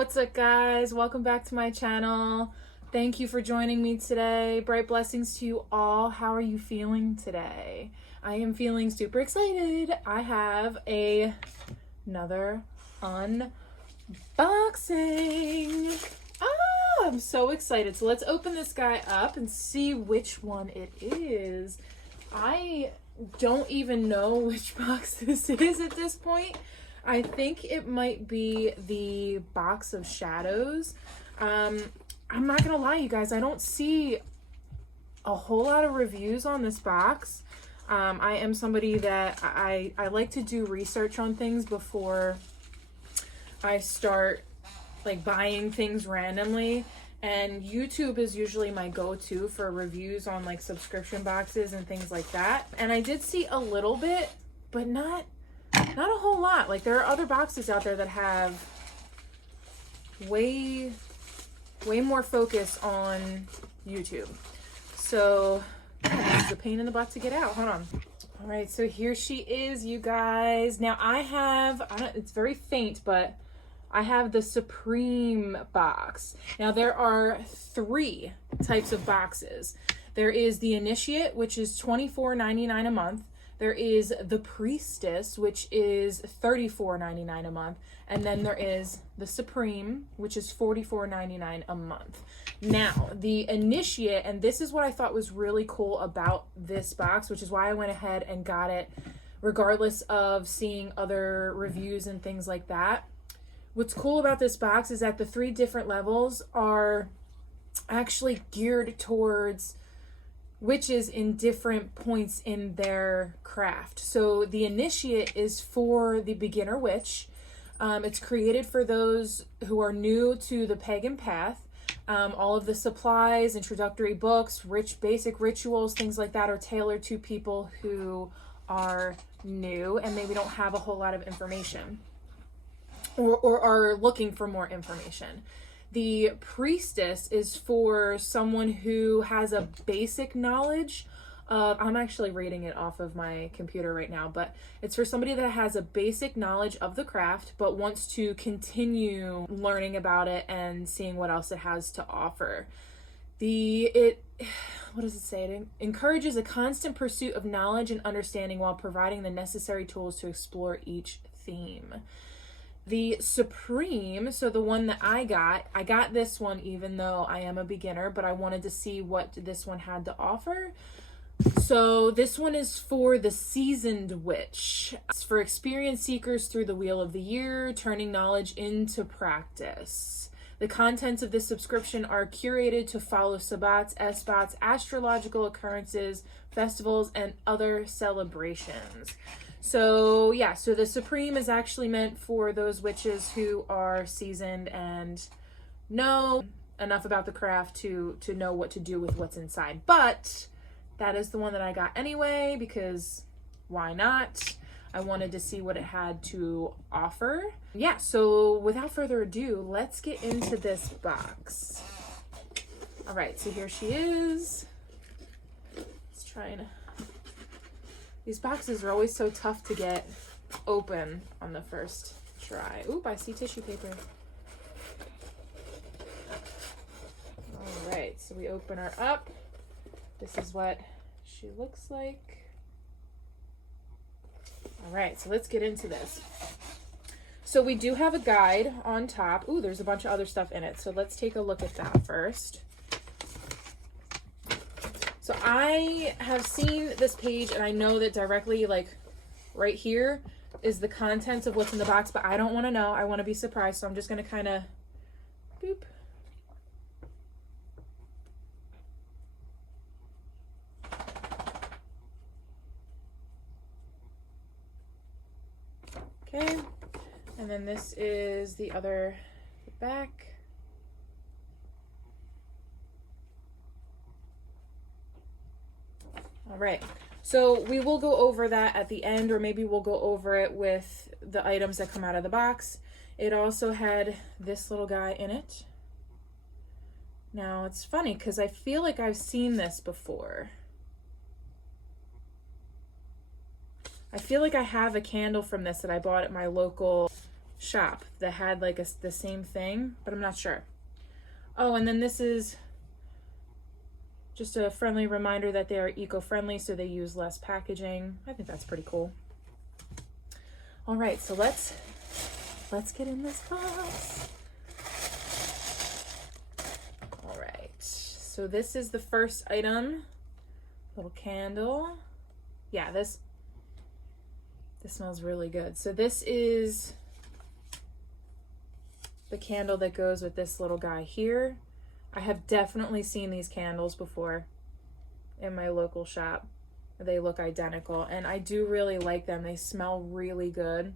What's up, guys? Welcome back to my channel. Thank you for joining me today. Bright blessings to you all. How are you feeling today? I am feeling super excited. I have another unboxing. I'm so excited. So let's open this guy up and see which one it is. I don't even know which box this is at this point. I think it might be the box of shadows. I'm not gonna lie, you guys, I don't see a whole lot of reviews on this box. I am somebody that I like to do research on things before I start like buying things randomly, and YouTube is usually my go-to for reviews on like subscription boxes and things like that. And I did see a little bit, but not a whole lot. Like, there are other boxes out there that have way more focus on YouTube. So this is a pain in the butt to get out. Hold on. All right, so here she is, you guys. Now it's very faint, but I have the Supreme box. Now there are 3 types of boxes. There is the Initiate, which is $24.99 a month. There is the Priestess, which is $34.99 a month. And then there is the Supreme, which is $44.99 a month. Now, the Initiate, and this is what I thought was really cool about this box, which is why I went ahead and got it, regardless of seeing other reviews and things like that. What's cool about this box is that the 3 different levels are actually geared towards witches in different points in their craft. So the Initiate is for the beginner witch. It's created for those who are new to the pagan path. All of the supplies, introductory books, basic rituals, things like that are tailored to people who are new and maybe don't have a whole lot of information or are looking for more information. The Priestess is for someone who has a basic knowledge of, I'm actually reading it off of my computer right now, but it's for somebody that has a basic knowledge of the craft, but wants to continue learning about it and seeing what else it has to offer. What does it say? It encourages a constant pursuit of knowledge and understanding while providing the necessary tools to explore each theme. The Supreme, so the one that I got this one even though I am a beginner, but I wanted to see what this one had to offer. So this one is for the Seasoned Witch. It's for experienced seekers through the Wheel of the Year, turning knowledge into practice. The contents of this subscription are curated to follow sabbats, esbats, astrological occurrences, festivals, and other celebrations. So yeah, so the Supreme is actually meant for those witches who are seasoned and know enough about the craft to know what to do with what's inside. But that is the one that I got anyway, because why not? I wanted to see what it had to offer. Yeah, so without further ado, let's get into this box. All right, so here she is. Let's try and... These boxes are always so tough to get open on the first try. Oop, I see tissue paper. All right, so we open her up. This is what she looks like. All right, so let's get into this. So we do have a guide on top. Ooh, there's a bunch of other stuff in it. So let's take a look at that first. So I have seen this page and I know that directly, like right here is the contents of what's in the box, but I don't want to know. I want to be surprised. So I'm just going to kind of boop. Okay. And then this is the back. All right, so we will go over that at the end, or maybe we'll go over it with the items that come out of the box. It also had this little guy in it. Now, it's funny because I feel like I've seen this before. I feel like I have a candle from this that I bought at my local shop that had like the same thing, but I'm not sure. Oh, and then this is just a friendly reminder that they are eco-friendly, so they use less packaging. I think that's pretty cool. All right, so let's get in this box. All right, so this is the first item. Little candle. Yeah, this smells really good. So this is the candle that goes with this little guy here. I have definitely seen these candles before in my local shop. They look identical, and I do really like them. They smell really good,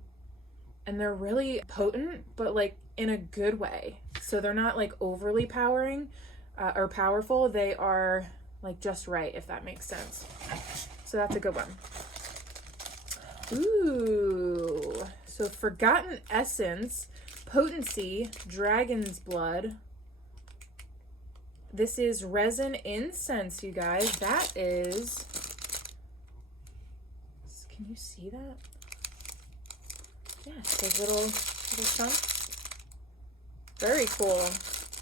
and they're really potent, but like in a good way. So they're not like overly powering or powerful. They are like just right, if that makes sense. So that's a good one. Ooh, so Forgotten Essence, Potency, Dragon's Blood. This is resin incense, you guys. That is, can you see that? Yeah, those little chunks. Very cool.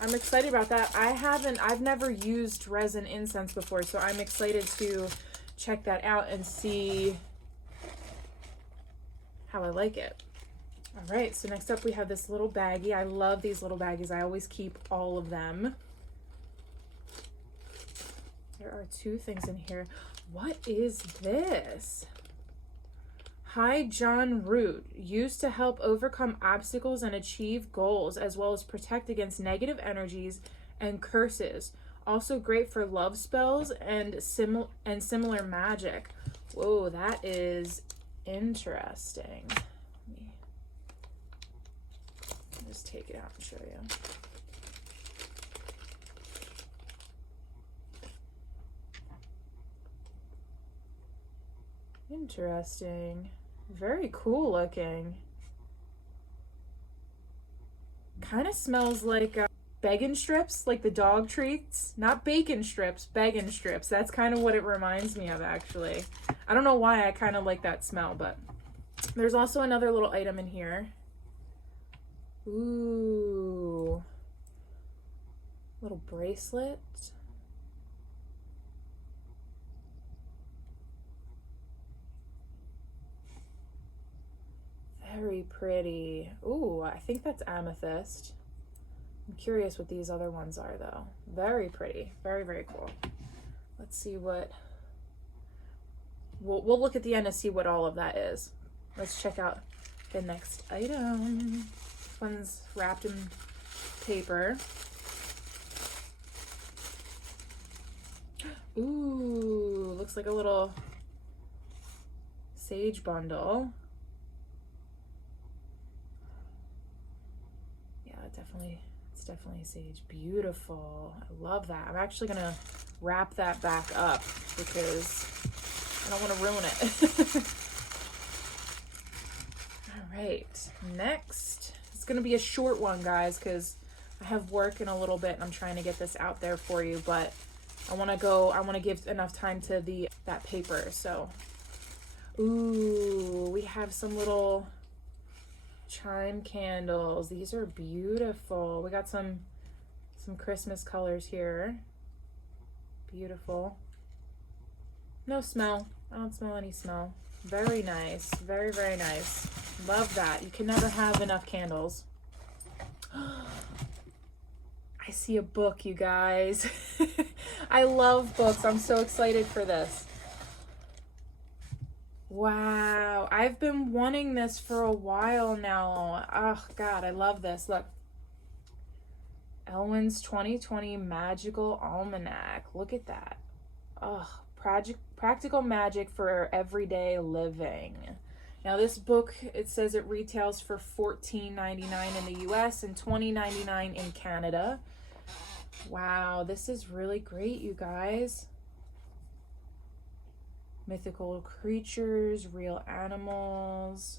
I'm excited about that. I've never used resin incense before, so I'm excited to check that out and see how I like it. All right, so next up we have this little baggie. I love these little baggies. I always keep all of them. There are two things in here. What is this? High John Root, used to help overcome obstacles and achieve goals, as well as protect against negative energies and curses. Also great for love spells and similar magic. Whoa, that is interesting. Let me just take it out and show you. Interesting. Very cool looking. Kind of smells like bacon strips, like the dog treats. Not bacon strips, bacon strips. That's kind of what it reminds me of, actually. I don't know why I kind of like that smell, but there's also another little item in here. Ooh. Little bracelet. Very pretty. Ooh, I think that's amethyst. I'm curious what these other ones are, though. Very pretty. Very, very cool. Let's see what... We'll look at the end and see what all of that is. Let's check out the next item. This one's wrapped in paper. Ooh, looks like a little sage bundle. It's definitely sage. Beautiful. I love that. I'm actually gonna wrap that back up because I don't want to ruin it. All right, next it's gonna be a short one, guys, because I have work in a little bit and I'm trying to get this out there for you, but I want to give enough time to that paper. So ooh, we have some little chime candles. These are beautiful. We got some Christmas colors here. Beautiful. No smell. I don't smell any smell. Very nice. Very, very nice. Love that. You can never have enough candles. I see a book, you guys. I love books. I'm so excited for this. Wow, I've been wanting this for a while now. Oh God, I love this. Look, Elwyn's 2020 Magical Almanac. Look at that. Oh, practical magic for everyday living. Now this book, it says it retails for $14.99 in the US and $20.99 in Canada. Wow, this is really great, you guys. Mythical creatures, real animals.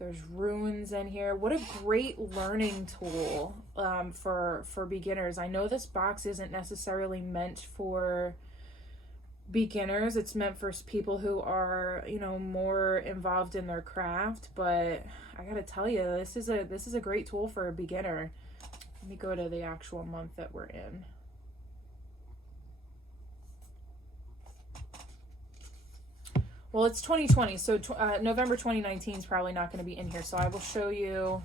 There's runes in here. What a great learning tool for beginners. I know this box isn't necessarily meant for beginners. It's meant for people who are, you know, more involved in their craft, but I gotta tell you, this is a great tool for a beginner. Let me go to the actual month that we're in. Well, it's 2020, so November 2019 is probably not going to be in here, so I will show you.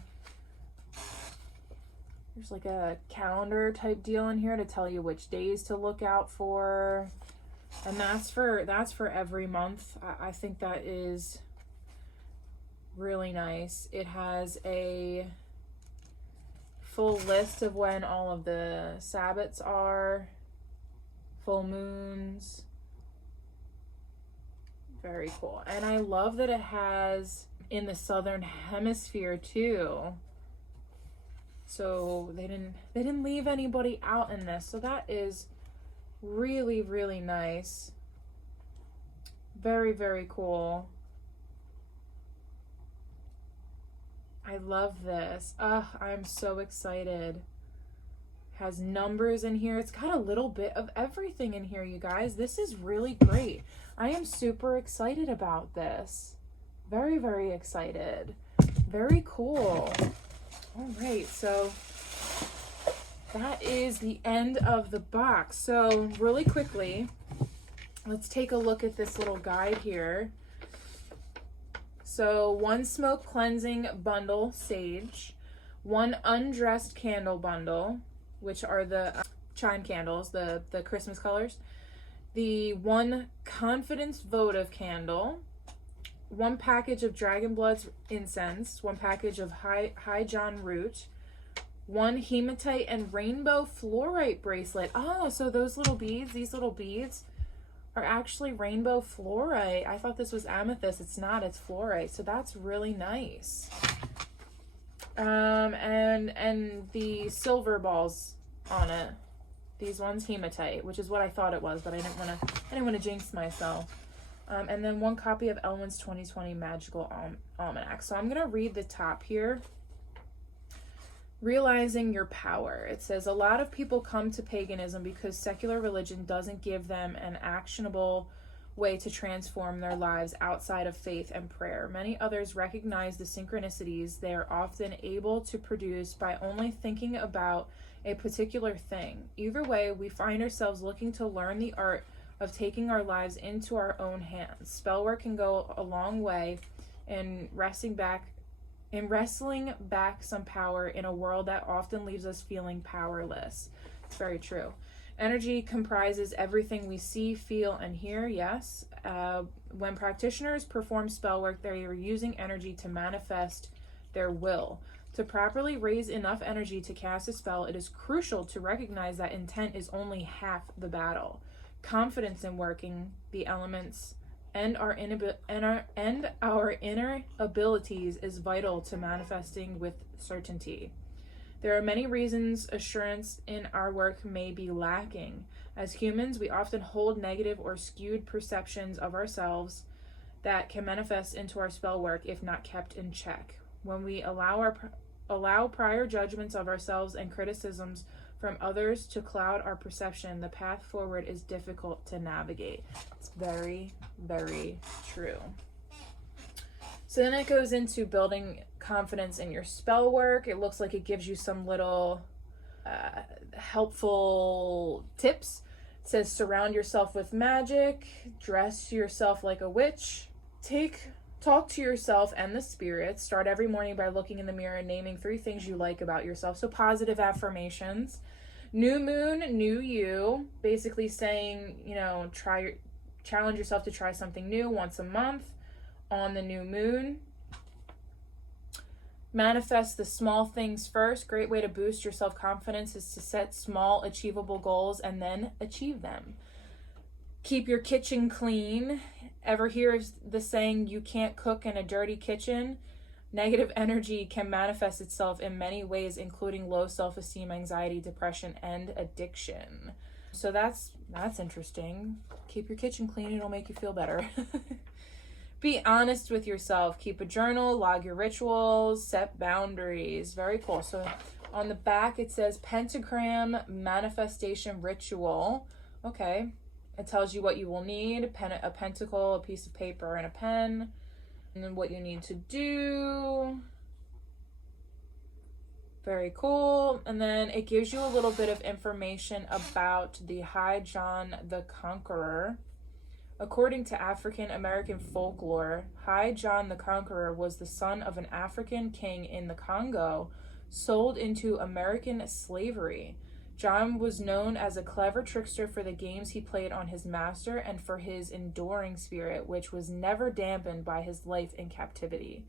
There's like a calendar type deal in here to tell you which days to look out for, and that's for every month. I think that is really nice. It has a full list of when all of the Sabbats are, full moons. Very cool. And I love that it has in the southern hemisphere too. So they didn't leave anybody out in this. So that is really, really nice. Very, very cool. I love this. I'm so excited. Has numbers in here. It's got a little bit of everything in here, you guys. This is really great. I am super excited about this. Very, very excited. Very cool. All right, so that is the end of the box. So really quickly, let's take a look at this little guide here. So 1 smoke cleansing bundle, sage, 1 undressed candle bundle, which are the chime candles, the Christmas colors, the 1 confidence votive candle, 1 package of Dragon Blood's incense, 1 package of High John root, 1 hematite and rainbow fluorite bracelet. Oh, so those little beads, these little beads are actually rainbow fluorite. I thought this was amethyst. It's not, it's fluorite. So that's really nice. And the silver balls on it. These ones hematite, which is what I thought it was, but I didn't want to jinx myself. And then 1 copy of Elwyn's 2020 Magical Almanac. So I'm gonna read the top here. Realizing your power. It says, a lot of people come to paganism because secular religion doesn't give them an actionable way to transform their lives outside of faith and prayer. Many others recognize the synchronicities they are often able to produce by only thinking about a particular thing. Either way, we find ourselves looking to learn the art of taking our lives into our own hands. Spell work can go a long way in wrestling back some power in a world that often leaves us feeling powerless. It's very true. Energy comprises everything we see, feel, and hear, yes. When practitioners perform spell work, they are using energy to manifest their will. To properly raise enough energy to cast a spell, it is crucial to recognize that intent is only half the battle. Confidence in working the elements and our inner abilities is vital to manifesting with certainty. There are many reasons assurance in our work may be lacking. As humans, we often hold negative or skewed perceptions of ourselves that can manifest into our spell work if not kept in check. When we allow prior judgments of ourselves and criticisms from others to cloud our perception, the path forward is difficult to navigate. It's very, very true. So then it goes into building confidence in your spell work. It looks like it gives you some little helpful tips. It says, surround yourself with magic, dress yourself like a witch, talk to yourself and the spirits. Start every morning by looking in the mirror and naming 3 things you like about yourself. So positive affirmations. New moon, new you. Basically saying, you know, challenge yourself to try something new once a month on the new moon. Manifest the small things first. Great way to boost your self-confidence is to set small, achievable goals and then achieve them. Keep your kitchen clean. Ever hear the saying, you can't cook in a dirty kitchen? Negative energy can manifest itself in many ways, including low self-esteem, anxiety, depression, and addiction. So that's interesting. Keep your kitchen clean. It'll make you feel better. Be honest with yourself. Keep a journal, log your rituals, set boundaries. Very cool. So on the back, it says pentagram manifestation ritual. Okay. It tells you what you will need: a pentacle, a piece of paper, and a pen, and then what you need to do. Very cool. And then it gives you a little bit of information about the High John the Conqueror. According to African American folklore, High John the Conqueror was the son of an African king in the Congo, sold into American slavery. John was known as a clever trickster for the games he played on his master and for his enduring spirit, which was never dampened by his life in captivity.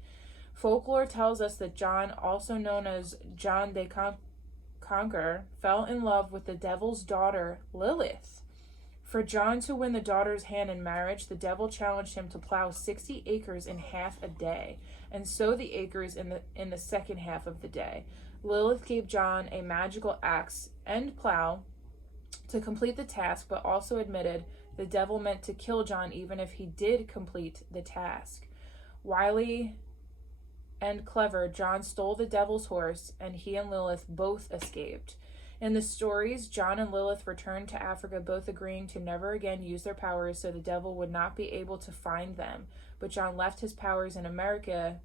Folklore tells us that John, also known as John the Conqueror, fell in love with the devil's daughter, Lilith. For John to win the daughter's hand in marriage, the devil challenged him to plow 60 acres in half a day, and sow the acres in the second half of the day. Lilith gave John a magical axe and plow to complete the task, but also admitted the devil meant to kill John even if he did complete the task. Wily and clever, John stole the devil's horse, and he and Lilith both escaped. In the stories, John and Lilith returned to Africa, both agreeing to never again use their powers so the devil would not be able to find them. But John left his powers in America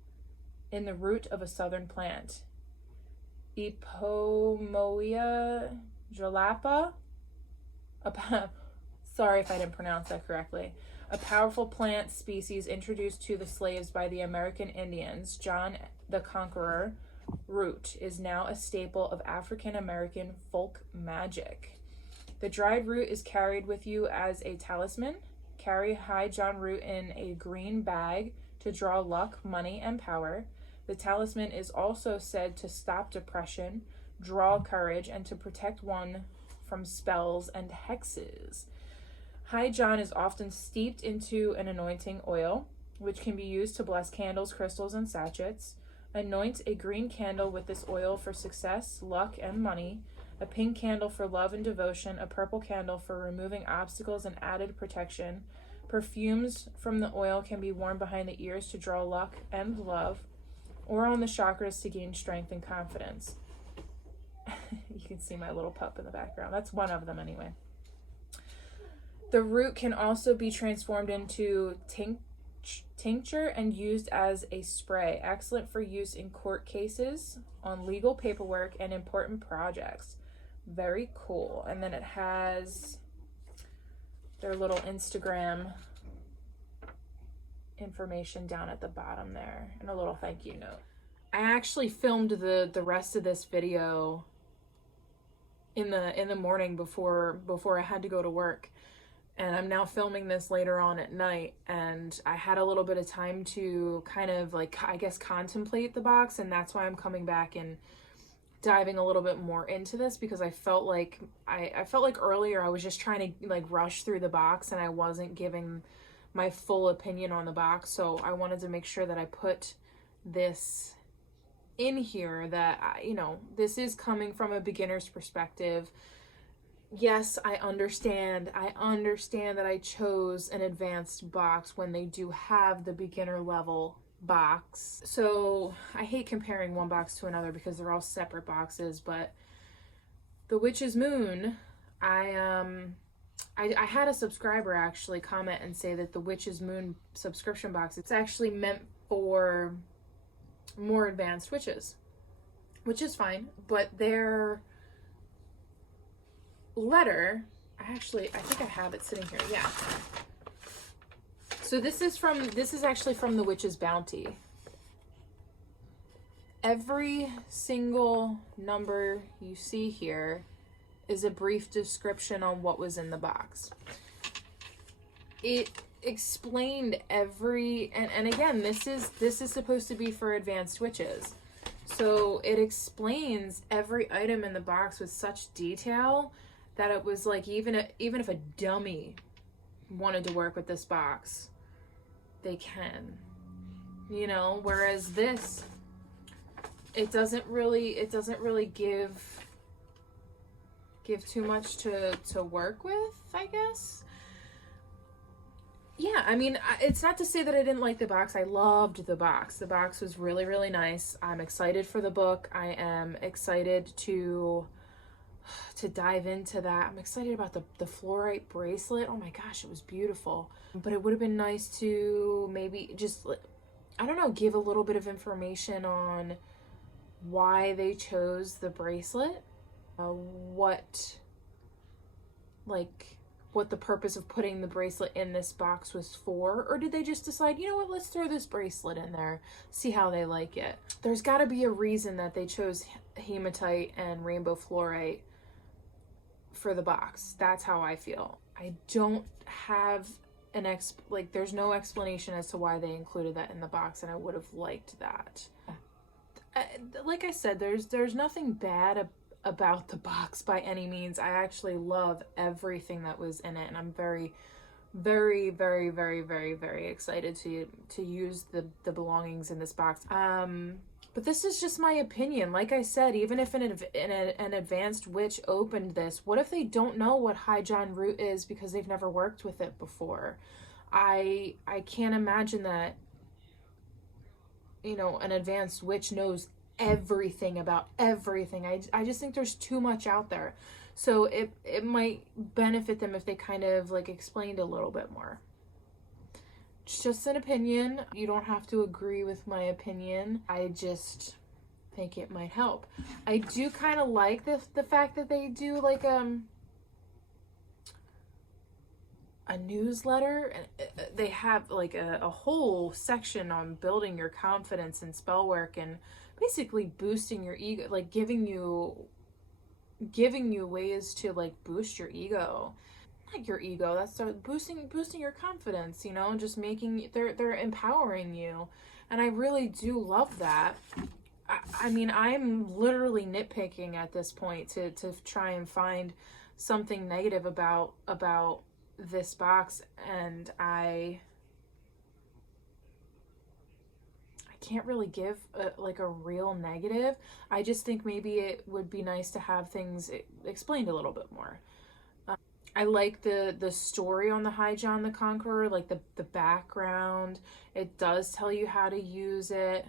in the root of a southern plant, Epomoea jalapa. Sorry if I didn't pronounce that correctly. A powerful plant species introduced to the slaves by the American Indians. John the Conqueror root is now a staple of African American folk magic. The dried root is carried with you as a talisman. Carry High John root in a green bag to draw luck, money, and power. The talisman is also said to stop depression, draw courage, and to protect one from spells and hexes. High John is often steeped into an anointing oil, which can be used to bless candles, crystals, and sachets. Anoint a green candle with this oil for success, luck, and money, a pink candle for love and devotion, a purple candle for removing obstacles and added protection. Perfumes from the oil can be worn behind the ears to draw luck and love, or on the chakras to gain strength and confidence. You can see my little pup in the background. That's one of them anyway. The root can also be transformed into tincture and used as a spray. Excellent for use in court cases, on legal paperwork, and important projects. Very cool. And then it has their little Instagram information down at the bottom there, and a little thank you note. I actually filmed the rest of this video in the morning before I had to go to work. And I'm now filming this later on at night, and I had a little bit of time to kind of like, I guess, contemplate the box, and that's why I'm coming back and diving a little bit more into this, because I felt like I felt like earlier I was just trying to like rush through the box and I wasn't giving my full opinion on the box. So I wanted to make sure that I put this in here, that this is coming from a beginner's perspective. Yes, I understand that I chose an advanced box when they do have the beginner level box. So I hate comparing one box to another because they're all separate boxes, but the Witch's Moon, I had a subscriber actually comment and say that the Witch's Moon subscription box, it's actually meant for more advanced witches, which is fine, but their letter, I think I have it sitting here. Yeah. So this is actually from the Witch's Bounty. Every single number you see here is a brief description on what was in the box. It explained every, and again, this is supposed to be for advanced witches. So it explains every item in the box with such detail that it was like, even if a dummy wanted to work with this box, they can, whereas this, it doesn't really give too much to work with, I guess. Yeah, I mean, it's not to say that I didn't like the box. I loved the box. The box was really, really nice. I'm excited for the book. I am excited to to dive into that. I'm excited about the fluorite bracelet. Oh my gosh, it was beautiful. But it would have been nice to maybe just, I don't know, give a little bit of information on why they chose the bracelet, what, like, what the purpose of putting the bracelet in this box was for, or did they just decide, you know what, let's throw this bracelet in there, see how they like it. There's got to be a reason that they chose hematite and rainbow fluorite for the box. That's how I feel. I don't have an there's no explanation as to why they included that in the box, and I would have liked that. Like I said, there's nothing bad about the box by any means. I actually love everything that was in it, and I'm very, very, very, very, very, very excited to use the belongings in this box. But this is just my opinion. Like I said, even if an advanced witch opened this, what if they don't know what High John root is because they've never worked with it before? I can't imagine that, you know, an advanced witch knows everything about everything. I just think there's too much out there. So it might benefit them if they kind of like explained a little bit more. It's just an opinion. You don't have to agree with my opinion. I just think it might help. I do kind of like the fact that they do like a newsletter. They have like a whole section on building your confidence and spell work and basically boosting your ego, like giving you ways to like boost your ego. Not your ego, that's boosting your confidence, you know, just making they're empowering you. And I really do love that. I mean, I'm literally nitpicking at this point to try and find something negative about this box, and I can't really give a real negative. I just think maybe it would be nice to have things explained a little bit more. I like the story on the High John the Conqueror, like the background. It does tell you how to use it.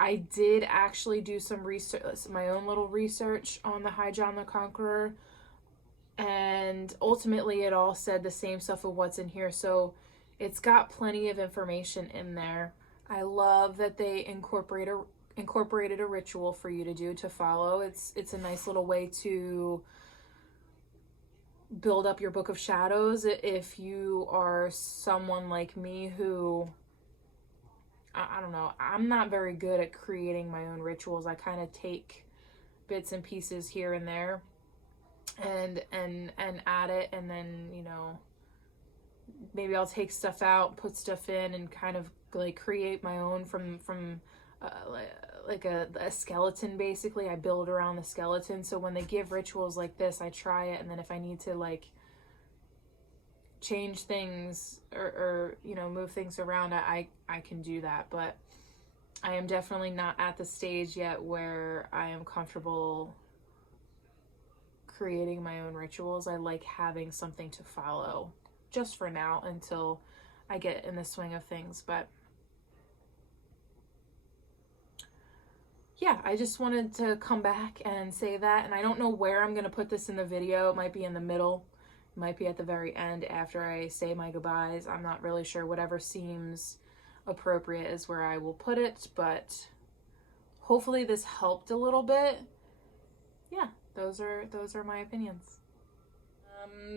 I did actually do some research, my own little research on the High John the Conqueror, and ultimately it all said the same stuff of what's in here, so it's got plenty of information in there. I love that they incorporated a ritual for you to follow. It's a nice little way to build up your book of shadows if you are someone like me who, I don't know, I'm not very good at creating my own rituals. I kind of take bits and pieces here and there and add it, and then, you know, maybe I'll take stuff out, put stuff in, and kind of like create my own from like a skeleton. Basically, I build around the skeleton. So when they give rituals like this, I try it, and then if I need to like change things or you know, move things around, I can do that. But I am definitely not at the stage yet where I am comfortable creating my own rituals. I like having something to follow just for now until I get in the swing of things. But yeah, I just wanted to come back and say that. And I don't know where I'm going to put this in the video. It might be in the middle. It might be at the very end after I say my goodbyes. I'm not really sure. Whatever seems appropriate is where I will put it. But hopefully this helped a little bit. Yeah, those are my opinions.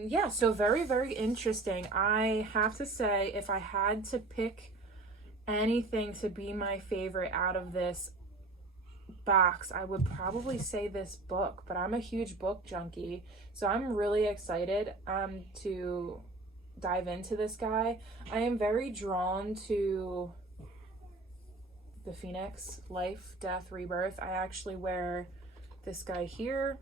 Yeah, so very, very interesting. I have to say, if I had to pick anything to be my favorite out of this box, I would probably say this book. But I'm a huge book junkie, so I'm really excited to dive into this guy. I am very drawn to the Phoenix, life, death, rebirth. I actually wear this guy here,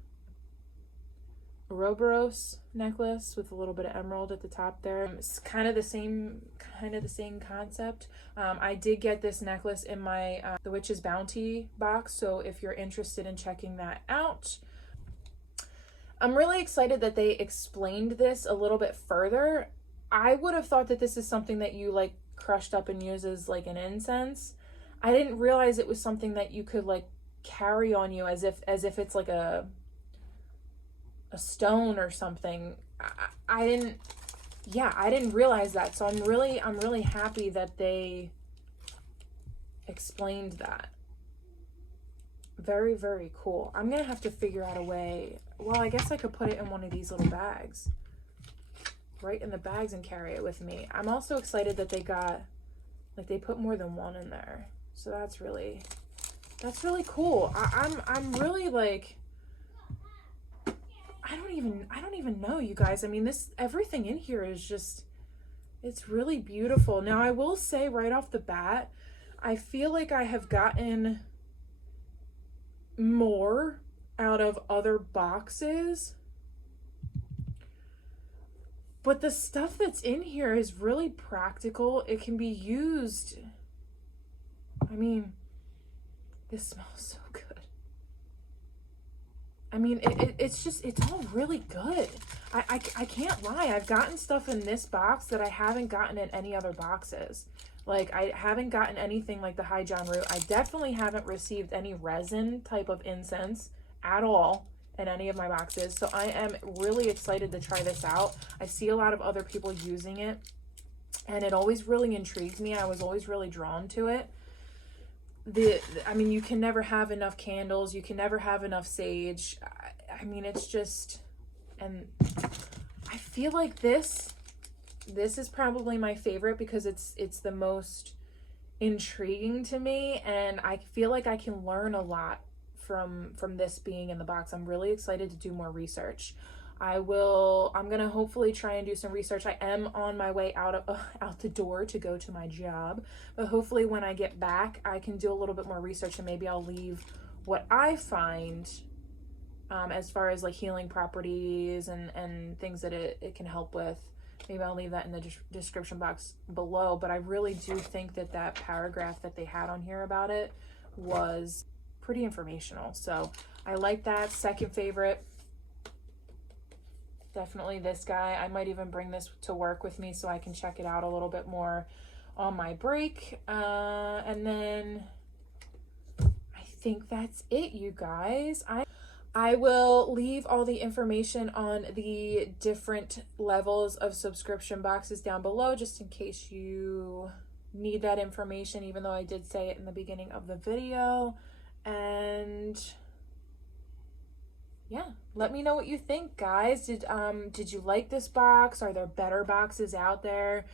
Ouroboros necklace with a little bit of emerald at the top there. It's kind of the same concept. I did get this necklace in my The Witch's Bounty box, so if you're interested in checking that out. I'm really excited that they explained this a little bit further. I would have thought that this is something that you like crushed up and use as like an incense. I didn't realize it was something that you could like carry on you as if it's like a a stone or something. I didn't, yeah, I didn't realize that. So I'm really happy that they explained that. Very, very cool. I'm gonna have to figure out a way. Well, I guess I could put it in one of these little bags, right in the bags, and carry it with me. I'm also excited that they got, like, they put more than one in there. So that's really cool. I'm really like, I don't even know, you guys. I mean, everything in here is just, it's really beautiful. Now, I will say right off the bat, I feel like I have gotten more out of other boxes, but the stuff that's in here is really practical. It can be used. I mean, this smells so good. I mean, it's all really good. I can't lie. I've gotten stuff in this box that I haven't gotten in any other boxes. Like, I haven't gotten anything like the High John Root. I definitely haven't received any resin type of incense at all in any of my boxes. So I am really excited to try this out. I see a lot of other people using it, and it always really intrigues me. I was always really drawn to it. I mean, you can never have enough candles. You can never have enough sage. I mean, it's just, and I feel like this is probably my favorite because it's the most intriguing to me, and I feel like I can learn a lot from this being in the box. I'm really excited to do more research. I'm gonna hopefully try and do some research. I am on my way out the door to go to my job, but hopefully when I get back, I can do a little bit more research, and maybe I'll leave what I find as far as like healing properties and things that it can help with. Maybe I'll leave that in the description box below, but I really do think that paragraph that they had on here about it was pretty informational. So I like that. Second favorite, definitely this guy. I might even bring this to work with me so I can check it out a little bit more on my break. And then I think that's it, you guys. I will leave all the information on the different levels of subscription boxes down below, just in case you need that information, even though I did say it in the beginning of the video. And yeah, let me know what you think, guys. Did you like this box? Are there better boxes out there?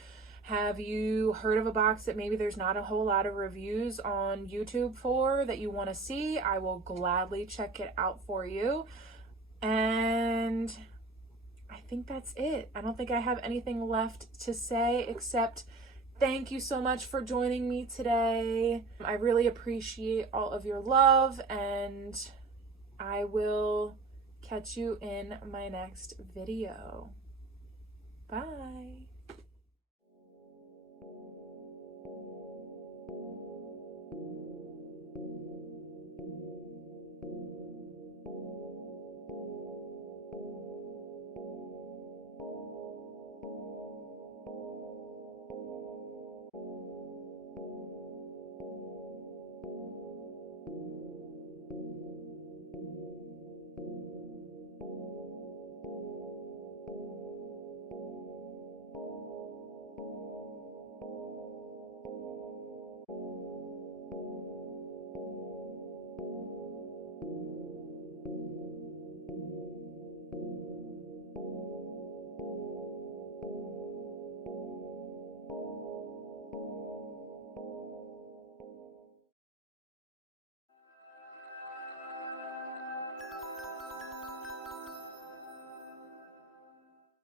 Have you heard of a box that maybe there's not a whole lot of reviews on YouTube for that you want to see? I will gladly check it out for you. And I think that's it. I don't think I have anything left to say except thank you so much for joining me today. I really appreciate all of your love, and I will catch you in my next video. Bye.